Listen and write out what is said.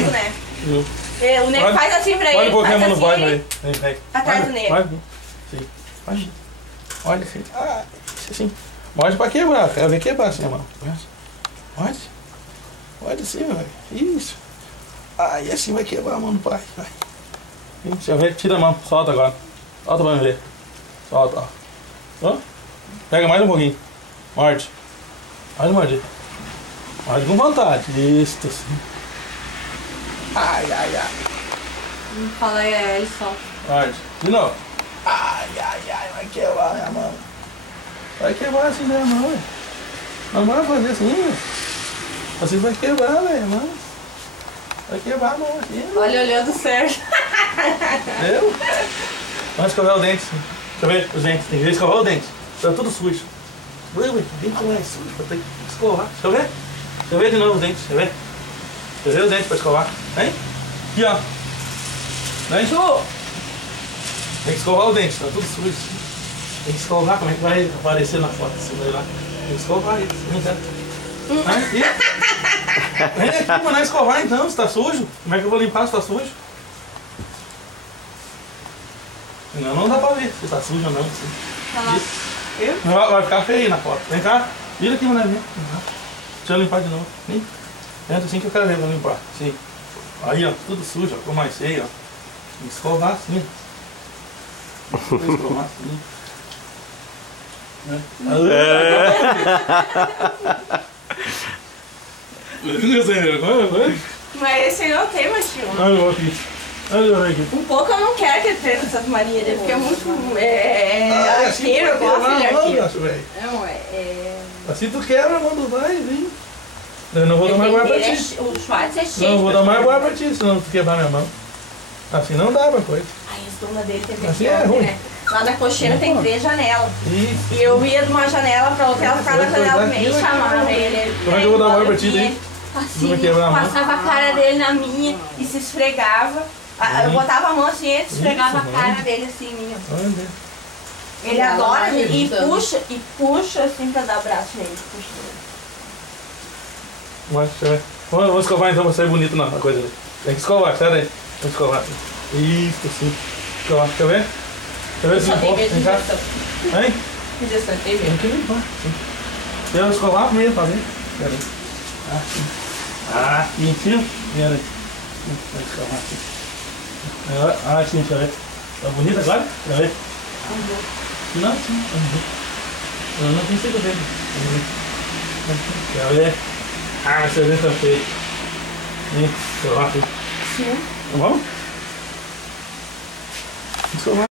mesmo, né? O Nego faz assim pra ele. Olha um pouquinho a mão no assim, pai, vem. atrás do Nego. Sim. Olha assim. Ah, assim. Morde pra quebrar. Quero ver quebrar assim a mão. Morde. Morde assim, velho. Isso. Aí assim vai quebrar a mão do pai. Vai. Deixa eu ver. Tira a mão. Solta agora. Solta pra mim ver. Solta, ó. Pega mais um pouquinho. Morde. Pode morder. Morde com vontade. Isso, assim. Ai. Fala aí, ele solta. Morde. De novo. Ai. Vai quebrar minha mão. Vai quebrar assim minha mão, velho. Não vai fazer assim, velho. Assim vai quebrar, velho, mano. Vai quebrar a mão aqui, velho. Olha, olhando o Sérgio. Eu? Vamos escovar o dente. Deixa eu ver os dentes. Tem que escovar o dente. Tá tudo sujo. Ui, dente não é sujo. Vou ter que escovar. Deixa eu ver. Deixa eu ver de novo os dentes. Deixa eu ver. Deixa eu ver os dentes pra escovar. Vem. Aqui, ó. Vem, show. Tem que escovar o dente. Tá tudo sujo. Tem que escovar. Como é que vai aparecer na foto? Assim, vai lá. Tem que escovar isso. Vem aqui. Vem aqui pra nós escovar então. Se tá sujo. Como é que eu vou limpar se tá sujo? Senão não dá pra ver se tá sujo ou não. Assim. Vai ficar feio na foto. Vem cá. Vira aqui, mulher. Deixa eu limpar de novo. Vem. Entra assim que eu quero ver pra limpar. Sim. Aí, ó. Tudo sujo, ó. Ficou mais feio, ó. Tem que escovar assim. Vou escovar assim. Mas esse não tem mais tio. Olha aqui. Olha aqui. Um pouco eu não quero que ele treine essas manias dele, porque é muito arteiro, eu gosto de arteiro. Não, assim tu quebra a mão do vai, vem. Eu não vou dar mais guarda pra ti. O Schwartz é cheio. Não, vou dar mais guarda pra ti, senão tu quebrar minha mão. Assim não dá pra coisa. Aí a dona dele teve assim é ruim. né? Lá na cocheira tem 3 janelas. Isso. E eu ia de uma janela pra outra, ela ficava na janela do meio e chamava ele. Como é que eu vou dar guarda pra ti daí? Assim, passava a cara dele na minha e se esfregava. Eu botava a mão assim e ele esfregava a cara dele assim em mim. Ele adora e puxa assim pra dar abraço nele. Vamos escovar então pra sair bonito na coisa ali. Tem que escovar, sai daí. Vamos escovar. Isso, sim. Escovar, quer ver? Quer ver se limpou? Vem cá. Vem? Tem que limpar, sim. Eu vou escovar primeiro pra ver. Pera aí. Aqui em cima. Pera aí. Vou escovar aqui. Sim, deixa eu ver. Tá bonito agora? Deixa eu ver. Não, sim. Não tem segredo dele. Deixa eu ver. Esse dente tá feio. Vem, escovar aqui. Sim. Vamos? Escovar.